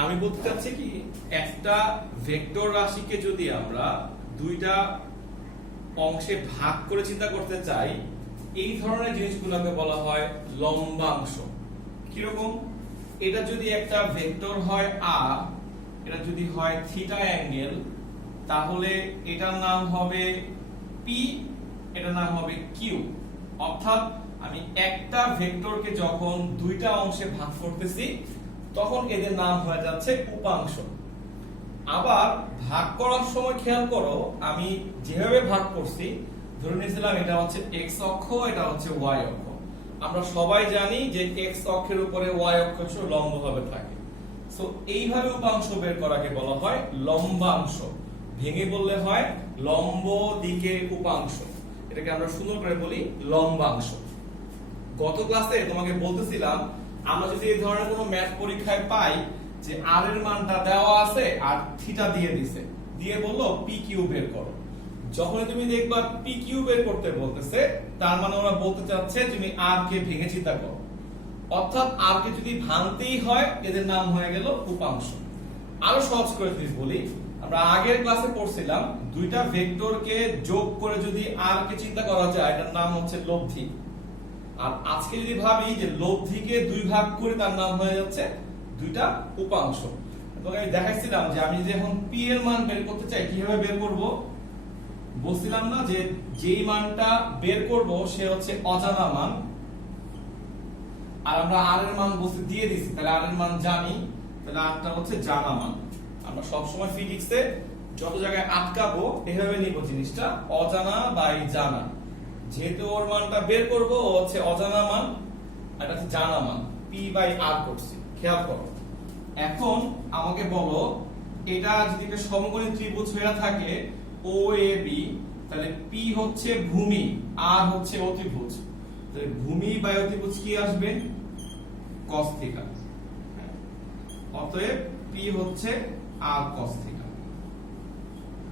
আমি বলতে চাচ্ছি কি, একটা ভেক্টর রাশিকে যদি আমরা দুইটা অংশে ভাগ করে চিন্তা করতে চাই, এই ধরনের জিনিসগুলোকে বলা হয় লম্বাংশ। কিরকম? এটা যদি একটা ভেক্টর হয় আর এটা যদি হয় থিটা অ্যাঙ্গেল, তাহলে এটার নাম হবে পি, এটার নাম হবে কিউ। অর্থাৎ আমি একটা ভেক্টরকে যখন দুইটা অংশে ভাগ করতেছি তখন এদের নাম হয়ে যাচ্ছে উপাংশ। আবার ভাগ করার সময় খেয়াল করো, আমি যেভাবে ভাগ করছি, ধরে নিয়েছিলাম এটা হচ্ছে এক্স অক্ষ, এটা হচ্ছে ওয়াই অক্ষ। আমরা সবাই জানি যে এক্স অক্ষের উপরে ওয়াই অক্ষ লম্বভাবে থাকে। সো এইভাবে উপাংশ বের করাকে বলা হয় লম্বাংশ। ভেঙে বললে হয় লম্ব দিকে উপাংশ, এটাকে আমরা সুন্দর করে বলি লম্বাংশ। গত ক্লাসে তোমাকে বলতেছিলাম, আমরা যদি এই ধরনের কোনো ম্যাথ পরীক্ষায় পাই যে আর এর মানটা দেওয়া আছে আর থিটা দিয়ে দিছে, দিয়ে বললো পি কিউ বের করো, যখনই তুমি দেখবা পি কিউ বের করতে বলতেছে, তার মানে ওরা বলতে চাচ্ছে তুমি আর কে ভেঙে চিন্তা করো। অর্থাৎ আর কে যদি ভাঙতেই হয়, এদের নাম হয়ে গেল উপাংশ। আরো সহজ করে যদি বলি, আমরা আগের ক্লাসে পড়ছিলাম দুইটা ভেক্টরকে যোগ করে যদি আর কে চিন্তা করা যায়, এটার নাম হচ্ছে লব্ধি। আর আজকে যদি ভাবি যে লব্ধিকে দুই ভাগ করে, তার নাম হয়ে যাচ্ছে দুইটা উপাংশ। তোমাকে আমি দেখাইছিলাম যে আমি যদি এখন পি এর মান বের করতে চাই, কিভাবে বের করব? বলছিলাম না যে যেই মানটা বের করব সে হচ্ছে অজানা মান, আর আমরা আর এর মান বলতে দিয়ে দিছি, তাহলে আর এর মান জানি, তাহলে আরটা হচ্ছে জানা মান। আমরা সবসময় ফিজিক্সে যত জায়গায় আটকাবো এভাবে নিব জিনিসটা, অজানা বাই জানা। যেহেতু ওর মানটা বের করব, ও হচ্ছে অজানা মান, এটা হচ্ছে জানা মান, পি বাই আর করছি। খেয়াল করো, এখন আমাকে বলো এটা যদি একটা সমকোণী ত্রিভুজ হয়ে থাকে ও এ বি, তাহলে পি হচ্ছে ভূমি, আর হচ্ছে অতিভুজ, তাহলে ভূমি বাই অতিভুজ কি আসবে? cos theta. অতএব পি হচ্ছে আর cos থিটা।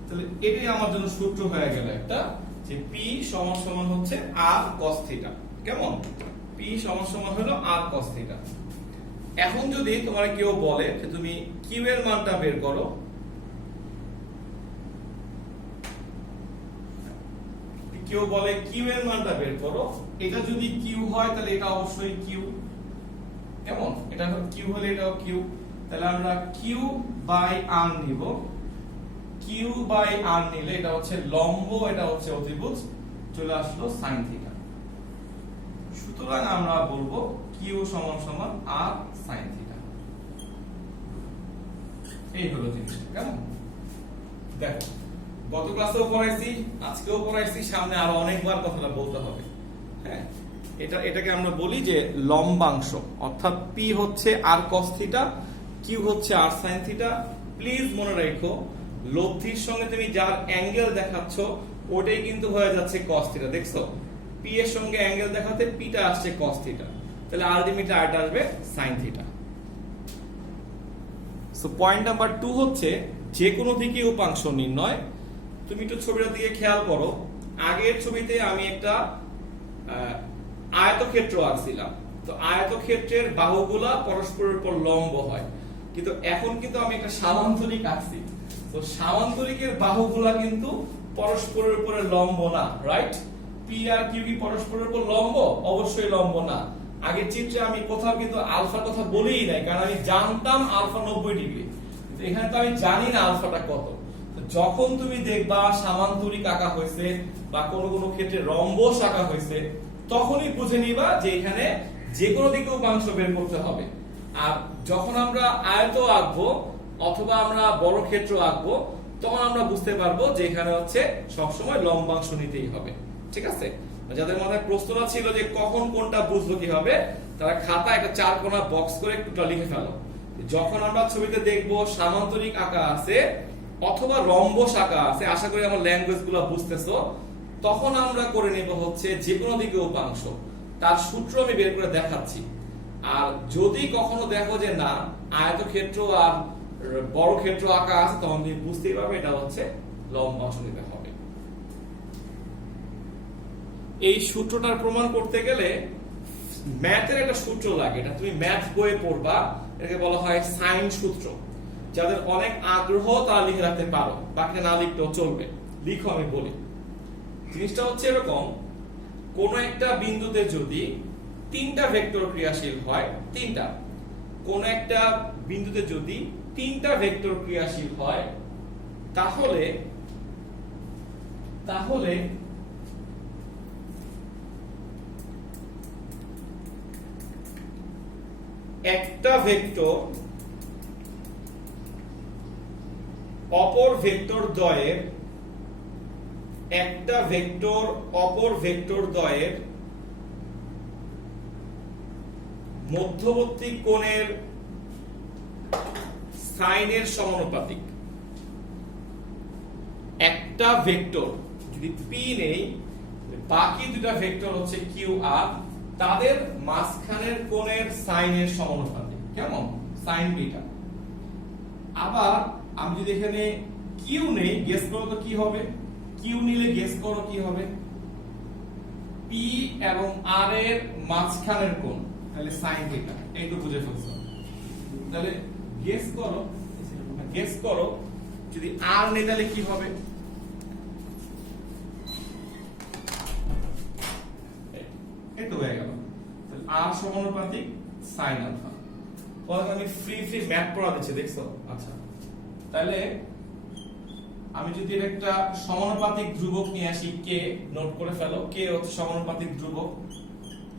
তাহলে এটাই আমার জন্য সূত্র হয়ে গেল একটা, যে পি সমান সমান হচ্ছে আর cos থিটা। কেমন? পি সমান সমান হলো আর cos থিটা। এখন যদি তোমার কেউ বলে যে তুমি কিউ এর মানটা বের করো, কেউ বলে কিউ এর মানটা বের করো, এটা যদি কিউ হয় তাহলে এটা অবশ্যই কিউ। কেমন? এটা কিউ হলে এটাও কিউ, তাহলে আমরা কিউ বাই আর নিব। কিউ বাই আর নিলে এটা হচ্ছে লম্ব, এটা হচ্ছে অতিভুজ, চলে আসলো sin থিটা। সুতরাং আমরা বলবো কিউ সমান সমান আর sin থিটা। এই হলো জিনিসটা। কেমন? দেখো, গত ক্লাসেও পড়াইছি, আজকেও পড়াইছি, সামনে আরো অনেকবার কথাটা বলতে হবে। হ্যাঁ, এটাকে আমরা বলি যে লম্বাংশ। অর্থাৎ পি হচ্ছে আর cos থিটা, কিউ হচ্ছে আর sin থিটা। প্লিজ মনে রাখো, লব্ধির সঙ্গে তুমি যার অ্যাঙ্গেল দেখাচ্ছ ওটাই কিন্তু হয়ে যাচ্ছে cos থিটা। দেখছো, পি এর সঙ্গে অ্যাঙ্গেল দেখাতে পিটা আসছে cos থিটা, তাহলে আলটিমেটলি আরটা আসবে sin theta. So point number 2 হচ্ছে যে কোনো দিকে উপাংশ নির্ণয়। তুমি একটু ছবিটার দিকে খেয়াল করো, আগের ছবিতে আমি একটা আয়তক্ষেত্র আঁকছিলাম, তো আয়তক্ষেত্রের বাহুগুলা পরস্পরের উপর লম্ব হয়, কিন্তু এখন কিন্তু আমি একটা সামান্তরিক আঁকছি, তো সামান্তরিকের বাহুগুলা কিন্তু পরস্পরের উপরে লম্ব না, রাইট? পি আর কিউ কি পরস্পরের উপর লম্ব? অবশ্যই লম্ব না। আগের চিত্রে আমি কোথাও কিন্তু আলফার কথা বলিই নাই, কারণ আমি জানতাম আলফা 90 ডিগ্রি, কিন্তু এখানে তো আমি জানি না আলফাটা কত। যখন তুমি দেখবা সামান্তরিক আঁকা হয়েছে বা কোনো কোনো ক্ষেত্রে রম্বস আঁকা হয়েছে, তখনই বুঝে নিবা যে এখানে যে কোনো দিকে উপাংশ বের করতে হবে। আর যখন আমরা আয়ত আঁকবো অথবা আমরা বড় ক্ষেত্র আঁকবো, তখন আমরা বুঝতে পারবো যে এখানে হচ্ছে সবসময় লম্বাংশ নিতেই হবে। ঠিক আছে? যাদের মাথায় প্রশ্নটা ছিল যে কখন কোনটা বুঝবো কিভাবে, তারা খাতা একটা 4 কোণা বক্স করে একটু লিখে ফেলো। যখন আমরা ছবিতে দেখবো সামান্তরিক আঁকা আছে অথবা রম্বস আঁকা আছে, আশা করি আমার ল্যাঙ্গুয়েজ গুলো বুঝতেছো, তখন আমরা করে নেব হচ্ছে যে কোনো দিকে উপাংশ। তার সূত্র আমি বের করে দেখাচ্ছি। আর যদি কখনো দেখো যে না আয়তক্ষেত্র আর বড় ক্ষেত্র আঁকা আছে, তখন তুমি বুঝতেই পারবে এটা হচ্ছে লম্বাংশ নিতে হবে। এই সূত্রটার প্রমাণ করতে গেলে ম্যাথের একটা সূত্র লাগে, এটা তুমি ম্যাথ বইয়ে পড়বা এটাকে বলা হয় সাইন সূত্র। যাদের অনেক আগ্রহ তারা লিখে রাখতে পারো, বাকি না লিখলেও চলবে। লিখো, আমি বলি। জিনিসটা হচ্ছে এরকম, কোন একটা বিন্দুতে যদি তিনটা ভেক্টর ক্রিয়াশীল হয়, কোন একটা বিন্দুতে যদি তিনটা ভেক্টর ক্রিয়াশীল হয়, তাহলে একটা ভেক্টর অপর ভেক্টর দ্বয়ের মধ্যবর্তী কোণের সাইনের সমানুপাতিক। একটা ভেক্টর যদি পি নেই, বাকি দুটা ভেক্টর হচ্ছে কিউ আর, তাদের মাঝখানের কোণের সাইনের সমানুপাতিক। কেমন? Sign beta. আবার আমি যদি এখানে কিউ নেই, গেস করো তো কি হবে? কিউ নিলে গেস করো কি হবে? পি এবং আর এর মাঝখানের কোণ, তাহলে সাইন থিটা। এই তো বুঝে ফেলছো। তাহলে গেস করো যদি আর নেই তাহলে কি হবে? এই তো হয়ে গেল। তাহলে আর সমানুপাতিক সাইন আলফা। পরে আমি ফ্রি ম্যাথ পড়া দিচ্ছি, দেখছো? আচ্ছা, তাহলে আমি যদি এর একটা সমানুপাতিক ধ্রুবক নিয়ে আসি, কে, নোট করে ফেলো, কে হচ্ছে সমানুপাতিক ধ্রুবক,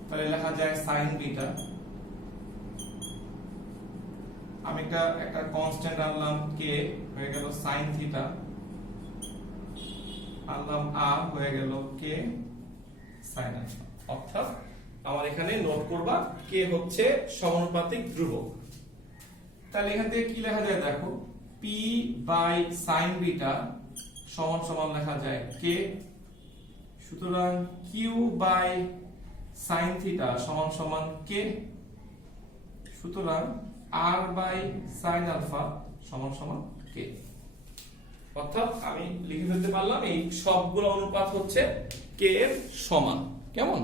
তাহলে লেখা যায় সাইন বিটা। আমি একটা কনস্ট্যান্ট আনলাম কে, হয়ে গেল সাইন থিটা, আনলাম আর, হয়ে গেল কে সাইন আলফা। অর্থাৎ আমার এখানে নোট করবা কে হচ্ছে সমানুপাতিক ধ্রুবক। তাহলে এখান থেকে কি লেখা যায় দেখো, পি বাই সাইন বিটা সমান সমান লেখা যায় কে। সুতরাং কিউ বাই সাইন থিটা সমান সমান কে। সুতরাং আর বাই সাইন আলফা সমান সমান কে। অর্থাৎ আমি লিখে ফেলতে পারলাম এই সবগুলো অনুপাত হচ্ছে কে এর সমান। কেমন?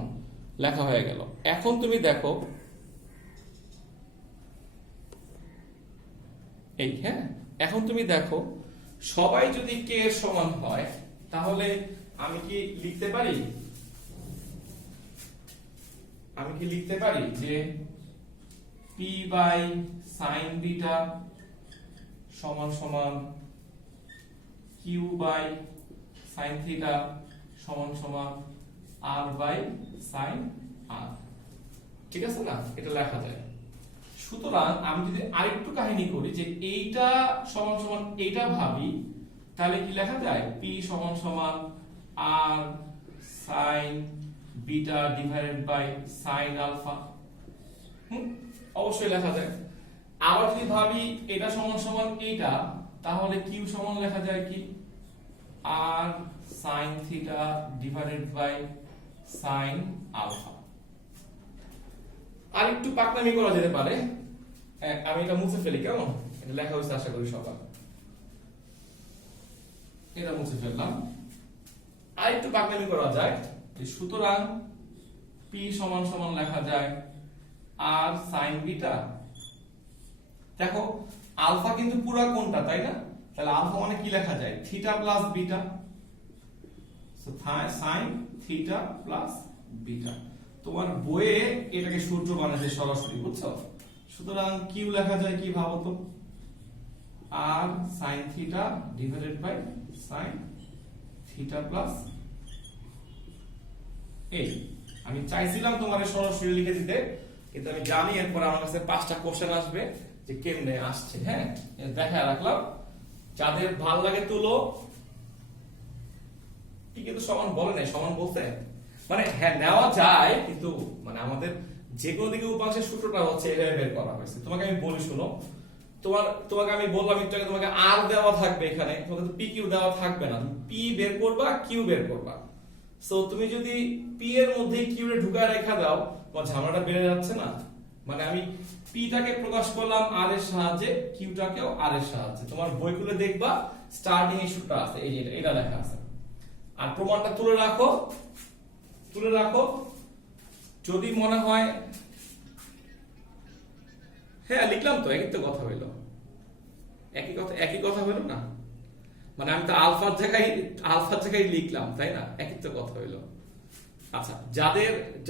লেখা হয়ে গেল। এখন তুমি দেখো এই, হ্যাঁ, এখন তুমি দেখো সবাই যদি কে এর সমান হয়, তাহলে আমি কি লিখতে পারি যে পি বাই সাইন বিটা সমান সমান কিউ বাই সাইন থিটা সমান সমান আর বাই সাইন আর। ঠিক আছে না? এটা লেখা যায়। সুতরাং আমি যদি আরেকটু কাহিনী করি, যে এইটা সমান সমান এইটা ভাবি, তাহলে কি লেখা যায়? পি সমান সমান আর sine beta divided by sine alpha. অবশ্যই লেখা যায়। আবার যদি ভাবি এটা সমান সমান এইটা, তাহলে কিউ সমান লেখা যায় কি? আর sine theta divided by sine alpha. আর একটু পাকনামি করা যেতে পারে, আমি এটা মুছে ফেলি। কেমন? এটা লেখা হয়েছে আশা করি সবার। এটা মুছে ফেললাম। আর একটু পাকনামি করা যায়, সুতরাং পি সমান সমান লেখা যায় আর সাইন বিটা। দেখো আলফা কিন্তু পুরো কোণটা, তাই না? তাহলে আলফা মানে কি লেখা যায়? Theta plus beta. So sign theta plus beta. তোমার বইয়ে এটাকে সূত্র বানাচ্ছে সরাসরি, বুঝছো? সুতরাং কিউ লেখা যায় কি ভাবো তো? আর sine theta divided by sine theta plus এই। আমি চাইছিলাম তোমার সরাসরি লিখে দিতে, কিন্তু আমি জানি এরপর আমার কাছে 5টা কোশ্চেন আসবে যে কেমনে আসছে। হ্যাঁ, দেখা রাখলাম। যাদের ভাল লাগে তুলো। কিন্তু সমান বলে নাই, সমান বলতে মানে হ্যাঁ নেওয়া যায়, কিন্তু মানে আমাদের যে কোনো দিকে উপাংশের সূত্রটা হচ্ছে এভাবে বের করা হয়েছে। তোমাকে আমি বলি, শুনো, তোমাকে আমি বললাম একটু আগে, তোমাকে আর দেওয়া থাকবে এখানে, তোমাকে তো পি কিউ দেওয়া থাকবে না। পি বের করবা, কিউ বের করবা। সো তুমি যদি পি এর মধ্যে কিউ এর ঢুকায় রেখা দাও, তোমার ঝামেলাটা বেড়ে যাচ্ছে না? মানে আমি পি টাকে প্রকাশ করলাম আর এর সাহায্যে, কিউটাকেও আর এর সাহায্যে। তোমার বই খুলে দেখবা স্টার্টিং এই সূত্রটা আছে, এই যে এটা লেখা আছে। আর প্রমাণটা তুলে রাখো। যদি মনে হয় হ্যাঁ লিখলাম তো, একই তো কথা হইলো, একই কথা হইলো না? মানে আমি তো আলফার জায়গায় লিখলাম, তাই না? একই তো কথা হইলো। আচ্ছা,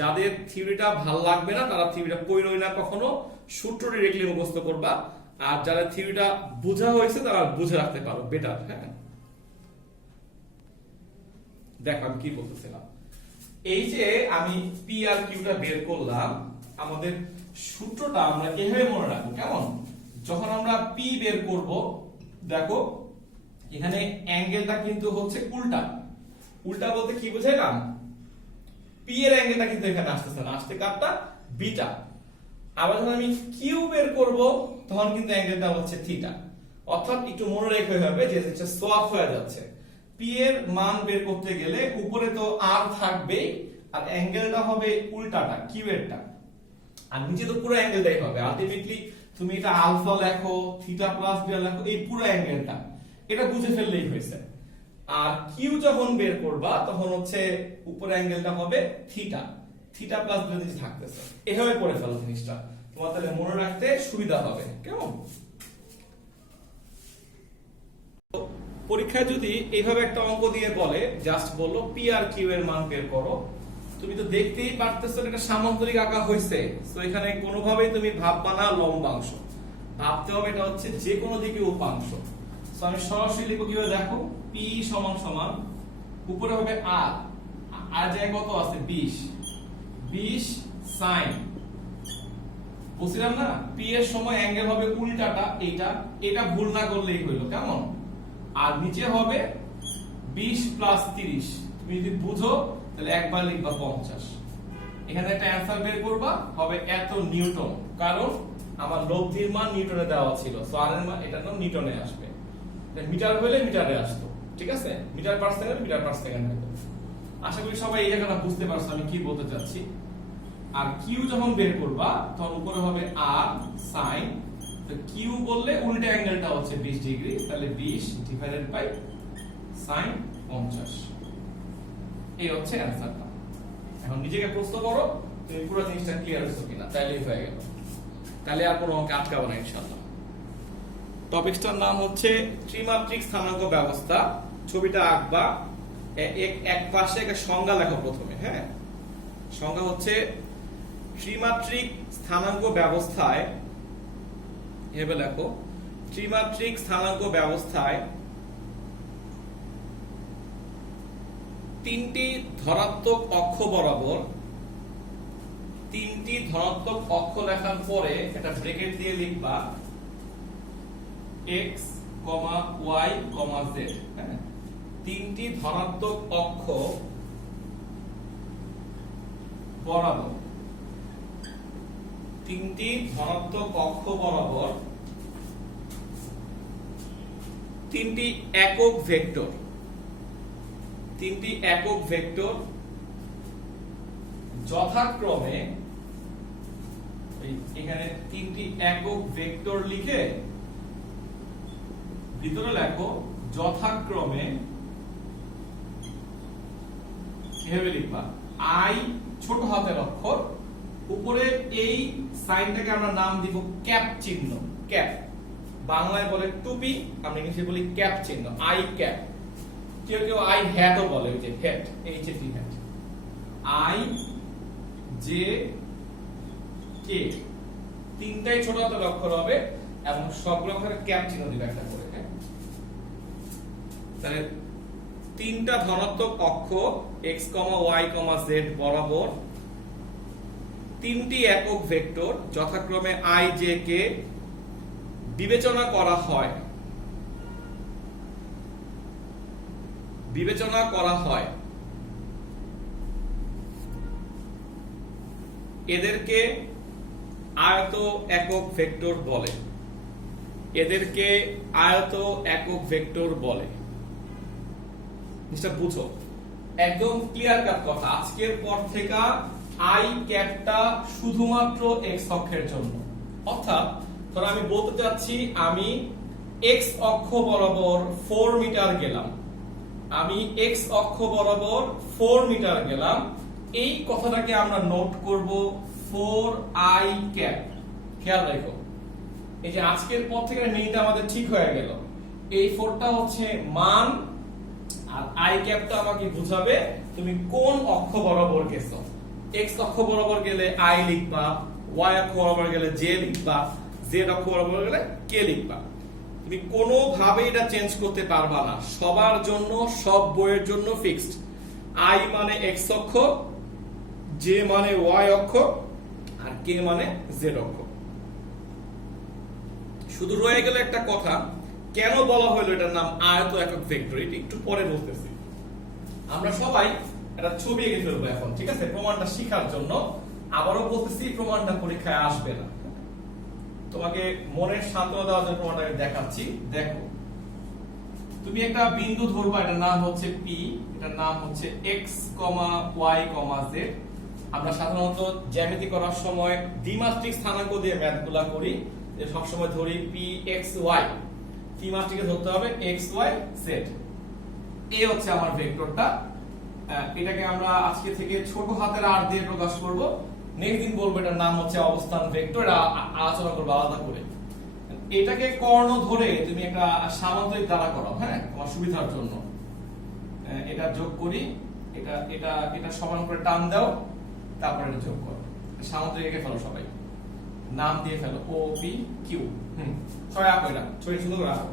যাদের থিওরিটা ভালো লাগবে না তারা থিওরিটা পড়োই না কখনো, সূত্র ডিরেক্টলি মুখস্থ করবা। আর যারা থিওরিটা বোঝা হয়েছে তারা বুঝে রাখতে পারো বেটার। হ্যাঁ, দেখো আমি কি বলতেছিলাম। এই যে আমি পি আর কিউটা বের করলাম, আমাদের সূত্রটা আমরা এভাবে মনে রাখবো। কেমন? যখন আমরা পি বের করব, দেখো এখানে অ্যাঙ্গেলটা কিন্তু হচ্ছে উল্টা। উল্টা বলতে কি বুঝাইলাম? পি এর অ্যাঙ্গেলটা কিন্তু এখানে আসতেছে না, আসতে কারটা বিটা। আবার যখন আমি কিউ বের করব তখন কিন্তু অ্যাঙ্গেলটা হচ্ছে থিটা। অর্থাৎ একটু মনে রেখে হবে যে হচ্ছে সোয়াপ হয়ে যাচ্ছে। পি এর মান বের করতে গেলে উপরে তো আর থাকবেই, আর অ্যাঙ্গেলটা হবে উল্টাটা, কিউ এরটা, আর নিচে তো পুরো অ্যাঙ্গেলটাই হবে। আলটিমেটলি তুমি এটা আলফা লেখো, থিটা প্লাস বিটা লেখো, এই পুরো অ্যাঙ্গেলটা এটা বুঝে ফেললেই হয়েছে। আর কিউ যখন বের করবা তখন হচ্ছে উপরে অ্যাঙ্গেলটা হবে থিটা, থিটা প্লাস বিটা দিয়ে থাকতেছে। এভাবে পড়ে ফেলো জিনিসটা, তোমার তাহলে মনে রাখতে সুবিধা হবে। কেমন? পরীক্ষায় যদি এইভাবে একটা অঙ্ক দিয়ে বলে, জাস্ট বললো পি আর কিউ এর মান বের করো, তুমি তো দেখতেই পারতেছো এটা সামান্তরিক আঁকা হয়েছে। তো এখানে কোনোভাবেই তুমি ভাববা না লম্বাংশ, ভাবতে হবে এটা হচ্ছে যে কোনো দিকে উপাংশ। তো আমি সরাসরি লিখবো কিভাবে, দেখো পি সমান সমান উপরে হবে আর, আর জায়গায় কত আছে 20 সাইন, বুঝছিলাম না? পি এর সময় অ্যাঙ্গেল হবে উল্টাটা, এটা ভুল না করলেই হইলো। কেমন? আর নিচে হবে 20 প্লাস 30, তুমি যদি বুঝো তাহলে একবার লিখবা 50। এখানে একটা অ্যান্সার বের করবা, হবে এত নিউটন, কারণ আমার লব্ধির মান নিউটনে দেওয়া ছিল। সো আর এর মান এটা নাম নিউটনে আসবে, মিটার হলে মিটারে আসতো। ঠিক আছে, metre per second metre per second হতো। আশা করি সবাই এই জায়গাটা বুঝতে পারছো আমি কি বলতে চাচ্ছি। আর কিউ যখন বের করবা তখন উপরে হবে আর সাইন, তো কিউ বললে উল্টা অ্যাঙ্গেলটা হচ্ছে 20 ডিগ্রি, তাহলে 20 ডিভাইডেড বাই সাইন 50। এই হচ্ছে অ্যানসারটা। এখন নিজেকে প্রশ্ন করো তুমি পুরো জিনিসটা ক্লিয়ার হয়েছে কিনা, তাইলেই হয়ে গেল। তাহলে আর কোনো অঙ্কে আটকাবো না ইনশাআল্লাহ। টপিকটার নাম হচ্ছে ত্রিমাত্রিক স্থানাঙ্ক ব্যবস্থা। ছবিটা আঁকবা, এক পাশে একটা সংজ্ঞা লেখো প্রথমে। হ্যাঁ, সংজ্ঞা হচ্ছে ত্রিমাত্রিক স্থানাঙ্ক ব্যবস্থায়, এভাবে লেখো, ত্রিমাত্রিক স্থানাঙ্ক ব্যবস্থায় তিনটি ধনাত্মক অক্ষ বরাবর, তিনটি ধনাত্মক অক্ষ লেখার পরে একটা ব্র্যাকেট দিয়ে লিখবা x, y, z। হ্যাঁ, তিনটি ধনাত্মক অক্ষ বরাবর, তিনটি ধনাত্মক অক্ষ বরাবর তিনটি একক ভেক্টর, তিনটি একক ভেক্টর যথাক্রমে, এখানে তিনটি একক ভেক্টর লিখে ভিতরে লেখো যথাক্রমে, এভাবে লিখবা আই ছোট হাতের অক্ষর, উপরে এই সাইনটাকে আমরা নাম দিব ক্যাপ চিহ্ন। ক্যাপ বাংলায় বলে টুপি, আমরা ইংলিশে বলি ক্যাপ চিহ্ন, আই ক্যাপ। কেউ কেউ আই হ্যাটও বলে, ওই যে hat, H A T hat. I J K তিনটাই ছোট হাতের অক্ষর হবে এবং সবগুলো অক্ষরে ক্যাপ চিহ্ন দিবে একটা করে। তাহলে তিনটা ধনাত্মক অক্ষ x, y, z বরাবর তিনটি একক ভেক্টর যথাক্রমে i, j কে বিবেচনা করা হয়, বিবেচনা করা হয়। এদেরকে আয়ত একক ভেক্টর বলে, এদেরকে আয়ত একক ভেক্টর বলে। জিনিসটা বুঝো, একদম ক্লিয়ার কাট কথা। আজকের পর থেকে আই ক্যাপটা শুধুমাত্র এক্স অক্ষের জন্য। অর্থাৎ ধরো আমি বলতে চাচ্ছি আমি এক্স অক্ষ বরাবর 4 মিটার গেলাম, আমি এক্স অক্ষ বরাবর 4 মিটার গেলাম, এই কথাটাকে আমরা নোট করব 4i ক্যাপ। খেয়াল রাখো এই যে আজকের পর থেকে মিনিট আমাদের ঠিক হয়ে গেল। এই 4টা হচ্ছে মান, আর আই ক্যাপটা আমাকে বুঝাবে তুমি কোন অক্ষ বরাবর গেছো। এক্স অক্ষ বরাবর গেলে আই লিখবা, ওয়াই অক্ষ বরাবর গেলে জে লিখবা, জেড অক্ষ বরাবর গেলে কে লিখবা। তুমি কোনোভাবে এটা চেঞ্জ করতে পারবা না, সবার জন্য সব বইয়ের জন্য ফিক্সড। আই মানে এক্স অক্ষ, জে মানে ওয়াই অক্ষ, আর কে মানে জেড অক্ষ। শুধু রয়ে গেল একটা কথা, কেন বলা হলো এটার নাম আয়ত একক ভেক্টর, এটা একটু পরে বলতেছি। আমরা সবাই একটা ছবি এঁকে ফেলবো এখন, ঠিক আছে, প্রমাণটা শেখার জন্য। আবারও বলতেছি, প্রমাণটা পরীক্ষায় আসবে না, তোমাকে মনের সান্ত্বনা দেওয়ার জন্য প্রমাণটা দেখাচ্ছি। দেখো, তুমি একটা বিন্দু ধরবা, এটার নাম হচ্ছে পি, এটার নাম হচ্ছে এক্স কমা ওয়াই কমা জেড। আমরা সাধারণত জ্যামিতি করার সময় দ্বিমাত্রিক স্থানাঙ্ক দিয়ে ম্যাথগুলা করি, যে সবসময় ধরি পি এক্স ওয়াই, ত্রিমাত্রিকে ধরতে হবে এক্স ওয়াই জেড। এই হচ্ছে আমার ভেক্টরটা। এটাকে আমরা আজকে থেকে ছোট হাতের আর দিয়ে প্রকাশ করব। নেক্সট দিন বলবো এটার নাম হচ্ছে অবস্থান ভেক্টর, আলোচনা করবো আলাদা করে। এটাকে কর্ণ ধরে তুমি একটা সামান্তরিক দ্বারা করো, হ্যাঁ, তোমার সুবিধার জন্য। এটা যোগ করি, এটা এটা এটা সমান করে টান দাও, তারপর এটা যোগ করো। সামান্তরিক এঁকে ফেলো, সবাই নাম দিয়ে ফেলো, ও পি কিউ। সবাই আঁকো, এটা ছবি সুন্দর করে আঁকো।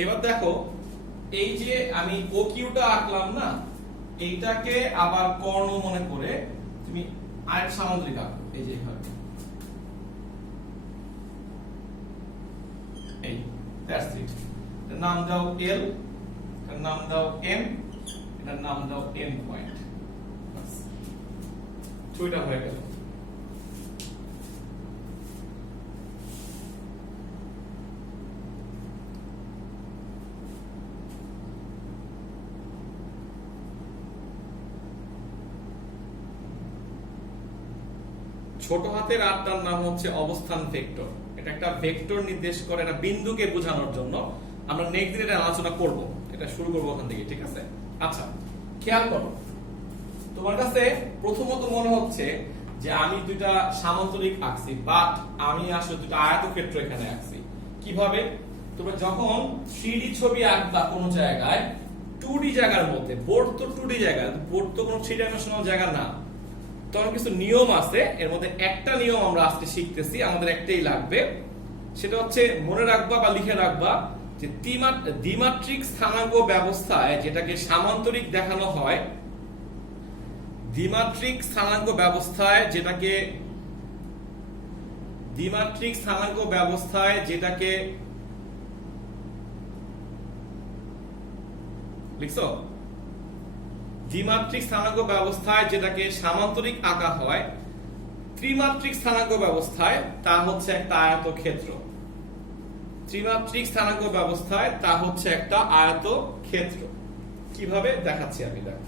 এবার দেখো, এই যে আমি ও কিউটা আঁকলাম না, এইটাকে আবার কর্ণ মনে করে তুমি আরেক সামান্তরিক আঁকো, এই যে এইভাবে। এই দ্যাটস ইট। এর নাম দাও এল, এর নাম দাও এম, এটার নাম দাও এন পয়েন্ট। বাস, ছবিটা হয়ে গেল। ছোট হাতের আরটার নাম হচ্ছে অবস্থান ভেক্টর। এটা একটা ভেক্টর নির্দেশ করে, একটা বিন্দুকে বোঝানোর জন্য। আমরা নেক্সট দিন এটা আলোচনা করব, এটা শুরু করব ওখান থেকে, ঠিক আছে? আচ্ছা, খেয়াল করো, তোমার কাছে প্রথমত মনে হচ্ছে যে আমি দুইটা সামান্তরিক আঁকছি, বাট আমি আসলে দুটো আয়তক্ষেত্র এখানে আঁকছি। কিভাবে? তোমরা যখন 3D ছবি আঁকবা কোনো জায়গায়, 2D জায়গার মধ্যে, বোর্ড তো 2D জায়গা, বোর্ড তো কোনো 3 ডাইমেনশনাল জায়গা না, তখন কিছু নিয়ম আছে। এর মধ্যে একটা নিয়ম আমরা আজকে শিখতেছি, আমাদের একটাই লাগবে। সেটা হচ্ছে মনে রাখবা বা লিখে রাখবা যে দ্বিমাত্রিক স্থানাঙ্ক ব্যবস্থায় যেটাকে সামান্তরিক দেখানো হয়, দ্বিমাত্রিক স্থানাঙ্ক ব্যবস্থায় যেটাকে লিখছো, দ্বিমাত্রিক স্থানাঙ্ক ব্যবস্থায় যেটাকে সামান্তরিক আঁকা হয়, ত্রিমাত্রিক স্থানাঙ্ক ব্যবস্থায় তা হচ্ছে একটা আয়তক্ষেত্র। ত্রিমাত্রিক স্থানাঙ্ক ব্যবস্থায় তা হচ্ছে একটা আয়তক্ষেত্র। কিভাবে দেখাচ্ছি আমি, দেখো।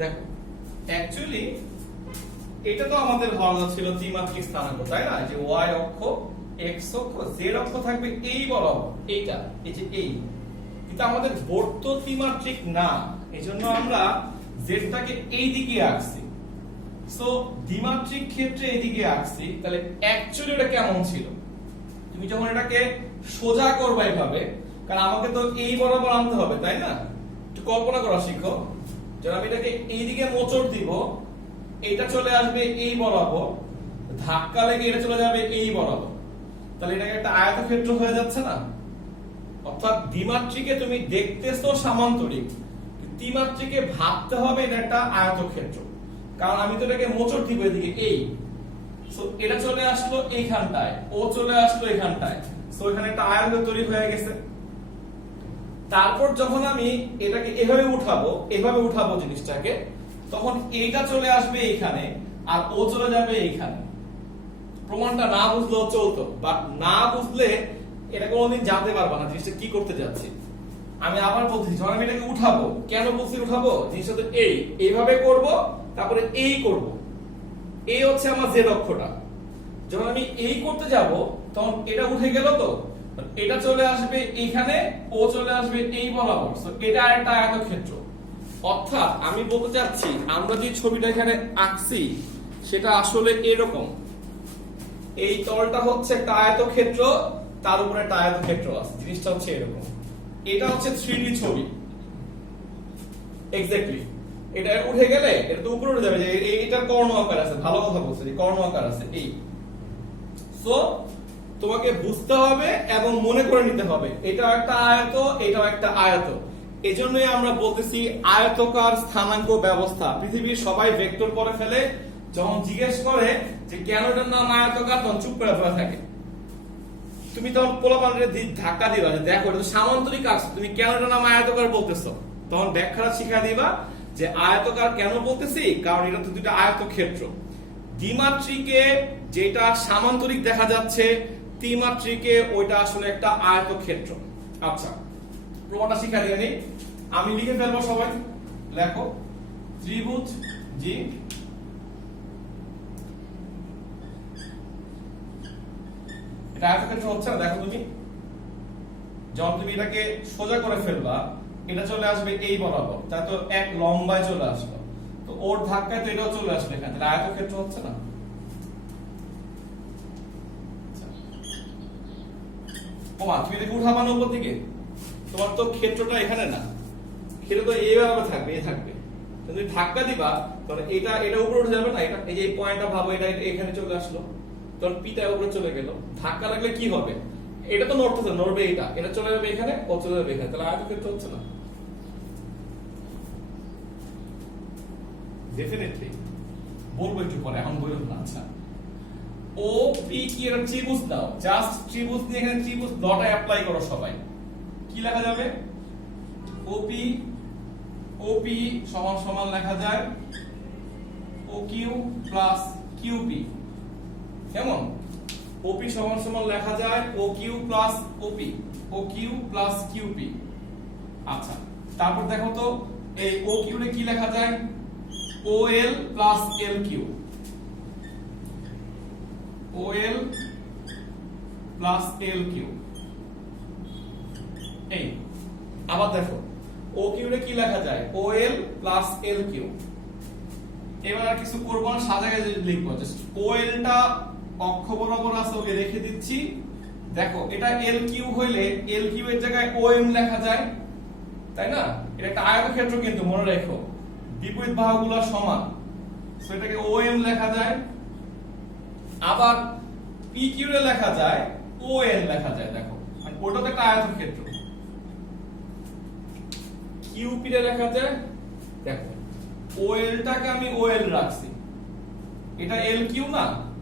দেখো, অ্যাকচুয়ালি এটা তো আমাদের ধারণা ছিল ত্রিমাত্রিক স্থানাঙ্ক, তাই না? যে ওয়াই অক্ষ, এক্স অক্ষ, জেড অক্ষ থাকবে এই বরাবর, এইটা, এই যে এই। কিন্তু আমাদের বোর্ড তো ত্রিমাত্রিক না, এজন্য আমরা জেডটাকে এই দিকে আঁকছি। সো দ্বিমাত্রিক ক্ষেত্রে এইদিকে আঁকছি, তাহলে অ্যাকচুয়ালি এটা কেমন ছিল? তুমি যখন এটাকে সোজা করবে এইভাবে, কারণ আমাকে তো এই বরাবর আনতে হবে, তাই না? একটু কল্পনা করা শিখো। যখন আমি এটাকে এইদিকে মোচড় দিব, এটা চলে আসবে এই বরাবর, ধাক্কা লেগে এটা চলে যাবে এই বরাবর, তাহলে এটাকে একটা আয়তক্ষেত্র হয়ে যাচ্ছে না? অর্থাৎ দ্বিমাত্রিকে তুমি দেখতেছো সামান্তরিক, ত্রিমাত্রিকে ভাবতে হবে এটা একটা আয়তক্ষেত্র, কারণ আমি তো এটাকে মোচড় দিব এদিকে এই। সো এটা চলে আসলো এইখানটায়, ও চলে আসলো এইখানটায়, সো এখানে একটা আয়তক্ষেত্র তৈরি হয়ে গেছে। তারপর যখন আমি এটাকে এভাবে উঠাবো জিনিসটাকে, তখন এইটা চলে আসবে এইখানে, আর ও চলে যাবে এইখানে। প্রমাণটা না বুঝলেও চলতো, বাট না বুঝলে এটা কোনোদিন জানতে পারবা না জিনিসটা কি করতে যাচ্ছি। আমি আবার বলছি, যখন আমি এটাকে উঠাবো, কেন বলছি উঠাবো? জিনিসটা তো এইভাবে করব, তারপরে এই করব, এই হচ্ছে আমার জেড অক্ষটা। যখন আমি এই করতে যাব, তখন এটা উঠে গেল, তো এটা চলে আসবে এখানে, ও চলে আসবে এই বরাবর, সো এটা একটা আয়তক্ষেত্র। অর্থাৎ আমি বলতে চাচ্ছি আমরা যে ছবিটা এখানে আঁকছি সেটা আসলে এরকম, এই তলটা হচ্ছে একটা আয়তক্ষেত্র, তার উপরে একটা আয়তক্ষেত্র আছে, জিনিসটা হচ্ছে এরকম। এটা হচ্ছে 3D ছবি এক্স্যাক্টলি। এটা উঠে গেলে এটা তো উপরে উঠে যাবে, যে এইটার কর্ণ আকার আছে, ভালো কথা বলছে, যে কর্ণ আকার আছে এই। সো তোমাকে বুঝতে হবে এবং মনে করে নিতে হবে এটা একটা আয়ত, এটাও একটা আয়ত। এজন্যই আমরা বলতেছি আয়তকার স্থানাঙ্ক ব্যবস্থা। পৃথিবীর সবাই ভেক্টর পড়ে ফেলে, যখন জিজ্ঞেস করে যে কেন এটার নাম আয়তকার, তখন চুপ করে ফেলা থাকে। তুমি তখন পোলাপানের ধাক্কা দিবা যে দেখো এটা তো সামান্তরিক আঁকছো, তুমি কেন এটার নাম আয়তকার বলতেছো? তখন ব্যাখ্যাটা শিখিয়ে দিবা যে আয়তকার কেন বলতেছি, কারণ এটা তো দুটো আয়তক্ষেত্র। দ্বিমাত্রিকে যেটা সামান্তরিক দেখা যাচ্ছে, ত্রিমাত্রিকে ওইটা আসলে একটা আয়তক্ষেত্র। আচ্ছা, প্রমাণটা শিখিয়ে দিয়ে নেই, আমি লিখে ফেলবো, সবাই লেখো। ত্রিভুজ জি এটা আয়তক্ষেত্র হচ্ছে না, দেখো তুমি যখন তুমি এটাকে সোজা করে ফেলবা, এটা চলে আসবে এই বরাবর, তাই তো এক লম্বায় চলে আসলো, তো ওর ধাক্কায় তো এটাও চলে আসবে এখানে, তাহলে আয়তক্ষেত্র হচ্ছে না? ওমা তুমি দেখে উঠাবা না উপর দিকে, তোমার তো ক্ষেত্রটা এখানে না, ক্ষেত্র তো এইভাবে থাকবে, এই থাকবে, তুমি ধাক্কা দিবা তাহলে এটা এটা উপরে উঠে যাবে না, এটা এই যে পয়েন্টটা ভাবো, এটা এখানে চলে আসলো, তখন পিটা উপরে চলে গেল, ধাক্কা লাগলে কি হবে? এটা তো নড়তেছে, নড়বে, এটা এটা চলে যাবে এখানে, ও চলে যাবে এখানে, তাহলে আয়তক্ষেত্র হচ্ছে না? ডেফিনেটলি বলবো একটু পরে, এখন বলবো না। আচ্ছা, ও পি কি এর ত্রিভুজ দাও, জাস্ট ত্রিভুজ দিয়ে এখানে ত্রিভুজ লটা অ্যাপ্লাই করো সবাই। কি লেখা যাবে? ওপি ওপি সমান সমান লেখা যায় ও কিউ প্লাস কিউপি। কেমন? ওপি সমান সমান লেখা যায় ও কিউ প্লাস ওপি, ও কিউ প্লাস কিউপি। আচ্ছা, তারপর দেখো তো এই ও কিউ রে কি লেখা যায়? ও এল প্লাস এল কিউ, ও এল প্লাস এল কিউ। এই আবার দেখো ও কিউ রে কি লেখা যায়? ও এল প্লাস এল কিউ। এবার আর কিছু করব না, সাজায় লিখবো, জাস্ট ও এলটা অক্ষ বরাবর আছে, ওকে রেখে দিচ্ছি। দেখো এটা এল কিউ হইলে এল কিউ এর জায়গায় ও এম লেখা যায়, তাই না? এটা একটা আয়তক্ষেত্র, কিন্তু মনে রেখো বিপরীত বাহুগুলো সমান, সো এটাকে ও এম লেখা যায়। আবার পি কিউ এ লেখা যায় ও এল লেখা যায়, দেখো মানে ওটা তো একটা আয়তক্ষেত্র। কিউ পি এ লেখা যায়, দেখো ও এলটাকে আমি ও এল রাখছি, এটা এল কিউ না,